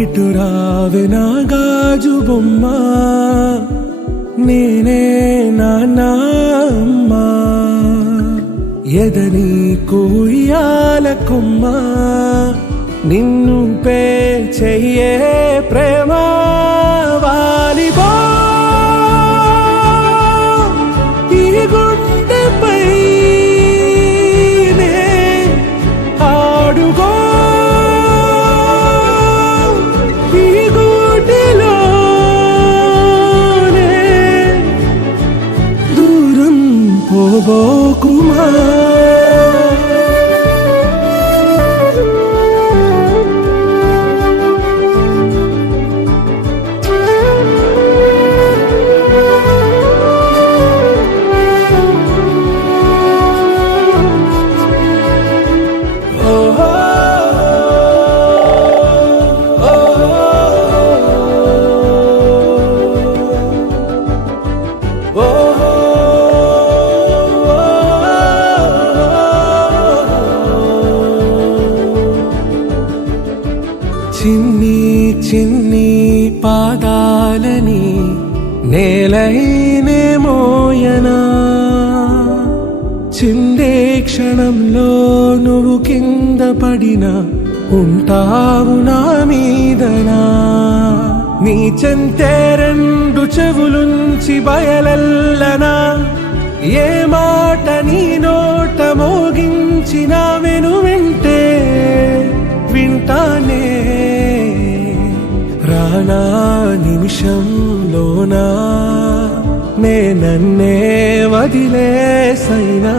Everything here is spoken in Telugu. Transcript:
ఇటు రావే నా గాజు బొమ్మ, నేనే నాన్నమ్మ, ఎదని కూయాల కొమ్మ, నిన్ను పే చెయ్యే ప్రేమ వాలిబో ఈ గుండెపై ఆడుగో పోబోకుమా చిన్ని చిన్ని పాదాలని నేలైనే మోయనా, చిందే క్షణంలో నువ్వు కింద పడినా ఉంటావు నా మీదనా, నీ చెంతే రెండు చెవులుంచి బయలెల్లనా, ఏ మాట నీ నోట మోగించిన వెను వింటే వింటానే, రానా నిమిషంలోనా నే నన్నే వదిలేసైనా.